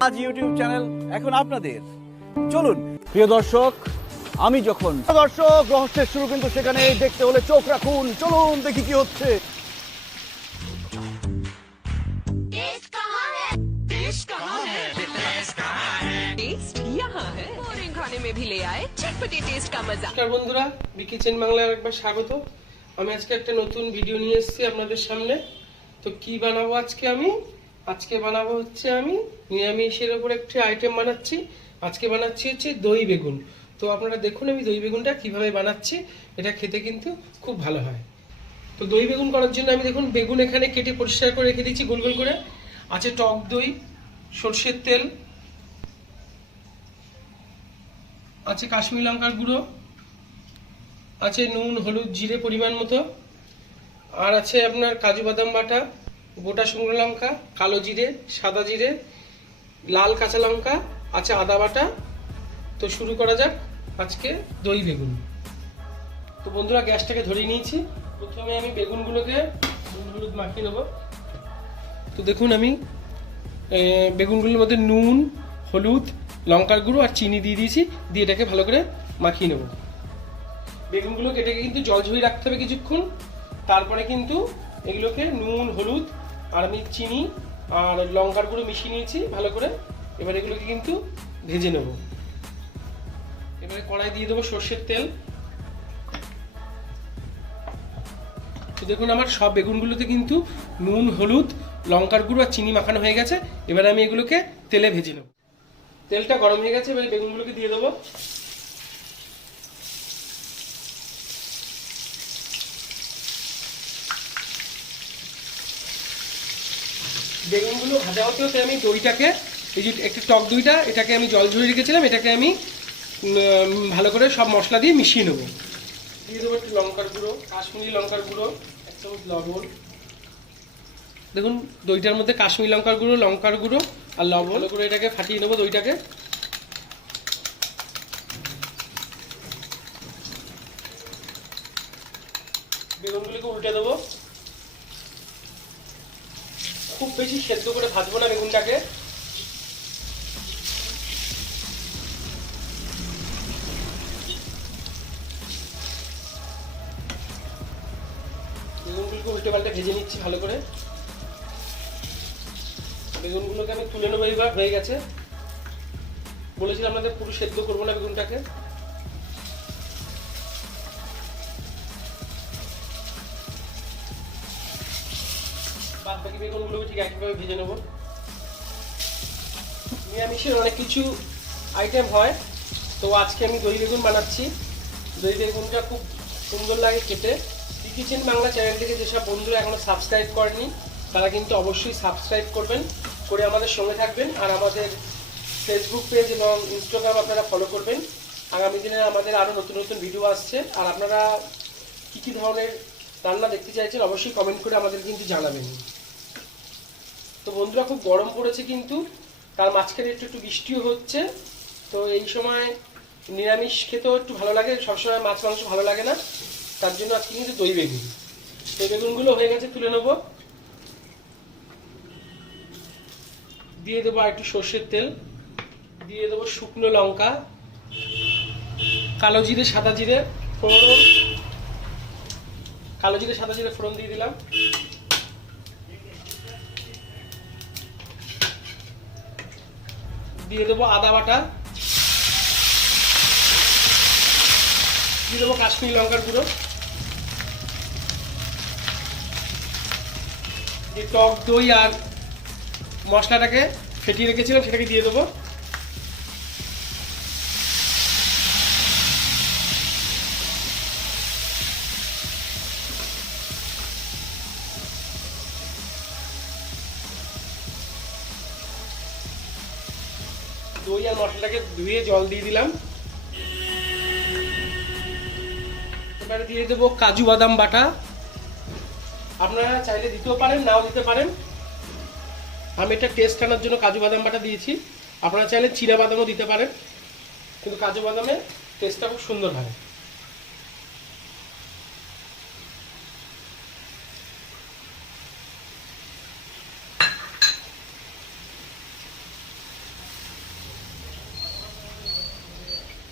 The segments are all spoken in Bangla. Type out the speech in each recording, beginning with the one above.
আজ ইউটিউব চ্যানেল এখন আপনাদের। চলুন প্রিয় দর্শক, আমি যখন দর্শক রহস্যের শুরু কিন্তু সেখানে দেখতে হলে চোখ রাখুন। চলুন দেখি কি হচ্ছে। বন্ধুরা, বিকিচেন বাংলায় একবার স্বাগত। আমি আজকে একটা নতুন ভিডিও নিয়ে এসেছি আপনাদের সামনে। তো কি বানাবো আজকে বানাবো হচ্ছে আমি নিরামিষের উপর একটি আইটেম বানাচ্ছি। আজকে বানাচ্ছি হচ্ছে দই বেগুন। তো আপনারা দেখুন আমি দই বেগুনটা কিভাবে বানাচ্ছি। এটা খেতে কিন্তু খুব ভালো হয়। তো দই বেগুন করার জন্য আমি দেখুন বেগুন এখানে কেটে পরিষ্কার করে রেখে দিচ্ছি গোল গোল করে। আছে টক দই, সরষের তেল, আছে কাশ্মীরি লঙ্কার গুঁড়ো, আছে নুন, হলুদ, জিরে পরিমাণ মতো, আর আছে আপনার কাজু বাদাম বাটা, গোটা শুকনো লঙ্কা, কালো জিরে, সাদা জিরে, লাল কাঁচা লঙ্কা, আছে আদা বাটা। তো শুরু করা যাক আজকে দই বেগুন। তো বন্ধুরা, গ্যাসটাকে ধরিয়ে নিয়েছি। প্রথমে আমি বেগুনগুলোকে নুন হলুদ মাখিয়ে নেব। তো দেখুন আমি বেগুনগুলোর মধ্যে নুন, হলুদ, লঙ্কার গুঁড়ো আর চিনি দিয়ে দিয়েছি। দিয়ে এটাকে ভালো করে মাখিয়ে নেব। বেগুনগুলোকে এটাকে কিন্তু জল ঝরিয়ে রাখতে হবে কিছুক্ষণ। তারপরে কিন্তু এগুলোকে নুন, হলুদ আর আমি চিনি আর লঙ্কার গুঁড়ো মিশিয়ে নিয়েছি ভালো করে। এবার এগুলোকে কিন্তু ভেজে নেব। এবারে কড়াই দিয়ে দেবো সর্ষের তেল। তো দেখুন আমার সব বেগুনগুলোতে কিন্তু নুন, হলুদ, লঙ্কার গুঁড়ো আর চিনি মাখানো হয়ে গেছে। এবারে আমি এগুলোকে তেলে ভেজে নেব। তেলটা গরম হয়ে গেছে, এবারে বেগুনগুলোকে দিয়ে দেবো। বেগুনগুলো ভাজা হতে হতে আমি দইটাকে, এই যে একটু টক দইটা, এটাকে আমি জল ঝরিয়ে রেখেছিলাম, এটাকে আমি ভালো করে সব মশলা দিয়ে মিশিয়ে নেবো। দিয়ে দেবো একটু লঙ্কার গুঁড়ো, কাশ্মীরি লঙ্কার গুঁড়ো, এক চামচ লবণ। দেখুন দইটার মধ্যে কাশ্মীরি লঙ্কার গুঁড়ো, লঙ্কার গুঁড়ো আর লবণ করে এটাকে ফাটিয়ে নেবো দইটাকে। বেগুনগুলোকে উল্টে দেবো। খুব বেশি সেদ্ধ করে ভাজবো না বেগুনটাকে। বেগুনগুলোকে উল্টে পাল্টে ভেজে নিচ্ছি ভালো করে। বেগুনগুলোকে আমি তুলে নেবো। এবার হয়ে গেছে। বলেছিলাম আপনাদের পুরো সেদ্ধ করবো না বেগুনটাকে। বাদ বাকি বেগুনগুলোকে ঠিক একইভাবে ভেজে নেবো। নিরামিষের অনেক কিছু আইটেম হয়, তো আজকে আমি দই বেগুন বানাচ্ছি। দই বেগুনটা খুব সুন্দর লাগে খেতে। বিকিচেন বাংলা চ্যানেলটিকে যেসব বন্ধুরা এখনো সাবস্ক্রাইব করেনি তারা কিন্তু অবশ্যই সাবস্ক্রাইব করবেন, করে আমাদের সঙ্গে থাকবেন। আর আমাদের ফেসবুক পেজ এবং ইনস্টাগ্রাম আপনারা ফলো করবেন। আগামী দিনে আমাদের আরও নতুন নতুন ভিডিও আসছে। আর আপনারা কী কী ধরনের রান্না দেখতে চাইছেন অবশ্যই কমেন্ট করে আমাদের কিন্তু জানাবেন। তো বন্ধুরা, খুব গরম পড়েছে কিন্তু, তার মাঝখানে একটু একটু বৃষ্টিও হচ্ছে। তো এই সময় নিরামিষ খেতেও একটু ভালো লাগে, সবসময় মাছ মাংস ভালো লাগে না। তার জন্য আজকে কিন্তু দই বেগুন। দই বেগুনগুলো হয়ে গেছে, তুলে নেব। দিয়ে দেবো আর একটু সর্ষের তেল, দিয়ে দেবো শুকনো লঙ্কা, কালো জিরে, সাদা জিরে ফোড়ন, কালো জিরে সাদা জিরে ফোড়ন দিয়ে দিলাম। দিয়ে দেবো আদা বাটা, দিয়ে দেবো কাশ্মীরি লঙ্কার গুঁড়ো, দিয়ে টক দই আর মশলাটাকে ফেটিয়ে রেখেছিলাম সেটাকে দিয়ে দেবো। দই আর মশলাটাকে ধুয়ে জল দিয়ে দিলাম। এবারে দিয়ে দেবো কাজু বাদাম বাটা। আপনারা চাইলে দিতেও পারেন, নাও দিতে পারেন। আমি এটা টেস্ট আনার জন্য কাজু বাদাম বাটা দিয়েছি। আপনারা চাইলে চীনা বাদামও দিতে পারেন, কিন্তু কাজু বাদামের টেস্টটা খুব সুন্দর হয়।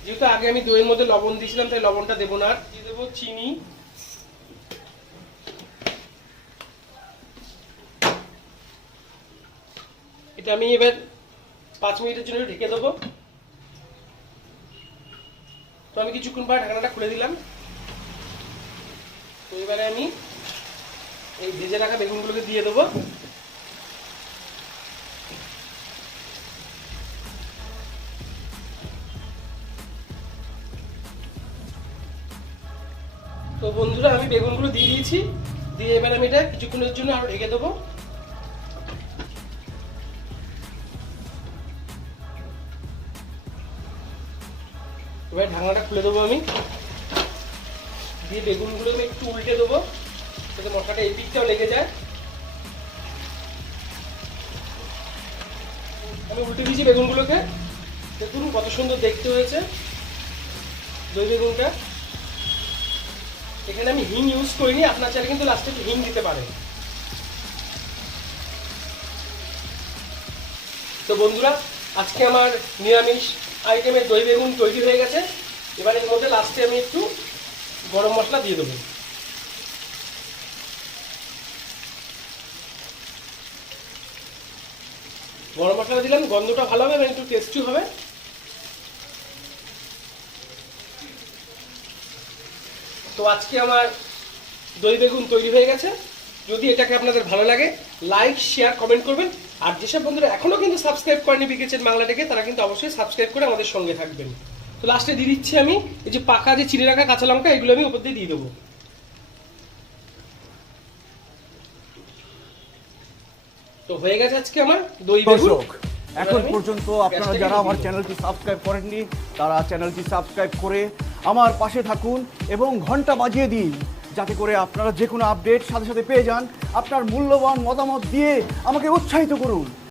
যেহেতু আগে আমি দইয়ের মধ্যে লবণ দিয়েছিলাম তাই লবণটা দেবো না। দিয়ে দেবো চিনি, এটা আমি এবার 5 মিনিটের জন্য ঢেকে দেবো। তো আমি কিছুক্ষণ পর ঢাকনাটা খুলে দিলাম। তো এবারে আমি এই ভেজে রাখা বেগুনগুলোকে দিয়ে দেবো। তো বন্ধুরা আমি বেগুনগুলো দিয়ে দিয়েছি, দিয়ে এবার আমি এটা কিছুক্ষণের জন্য আরো ঢেকে দেবো। এবার ঢাকনাটা খুলে দেবো আমি, দিয়ে বেগুনগুলোকে একটু উল্টে দেবো যাতে মশলাটা এই দিকটাও লেগে যায়। আমি উল্টে দিয়েছি বেগুনগুলোকে, দেখুন কত সুন্দর দেখতে হয়েছে দই বেগুনটা। এখানে আমি হিং ইউজ করিনি, আপনার চাইলে কিন্তু লাস্টে হিং দিতে পারেন। তো বন্ধুরা আজকে আমার নিরামিষ আইটেমের দই বেগুন তৈরি হয়ে গেছে। এবার এর মধ্যে লাস্টে আমি একটু গরম মশলা দিয়ে দেবো। গরম মশলা দিলাম, গন্ধটা ভালো হবে এবং একটু টেস্টি হবে। তো আজকে আমার দই বেগুন তৈরি হয়ে গেছে। যদি এটাকে আপনাদের ভালো লাগে লাইক শেয়ার কমেন্ট করবেন। আর যেসব বন্ধুরা এখনো কিন্তু সাবস্ক্রাইব করেনি BKitchen বাংলাটাকে, তারা কিন্তু অবশ্যই সাবস্ক্রাইব করে আমাদের সঙ্গে থাকবেন। তো লাস্টে দিয়ে দিচ্ছি আমি এই যে পাকা যে চিড়ে রাখা কাঁচা লঙ্কা, এগুলো আমি উপর দিয়ে দিয়ে দেবো। তো হয়ে গেছে আজকে আমার দই বেগুন। এখন পর্যন্ত আপনারা যারা আমার চ্যানেলটি সাবস্ক্রাইব করেননি তারা চ্যানেলটি সাবস্ক্রাইব করে আমার পাশে থাকুন এবং ঘন্টা বাজিয়ে দিন, যাতে করে আপনারা যে কোনো আপডেট সাথে সাথে পেয়ে যান। আপনার মূল্যবান মতামত দিয়ে আমাকে উৎসাহিত করুন।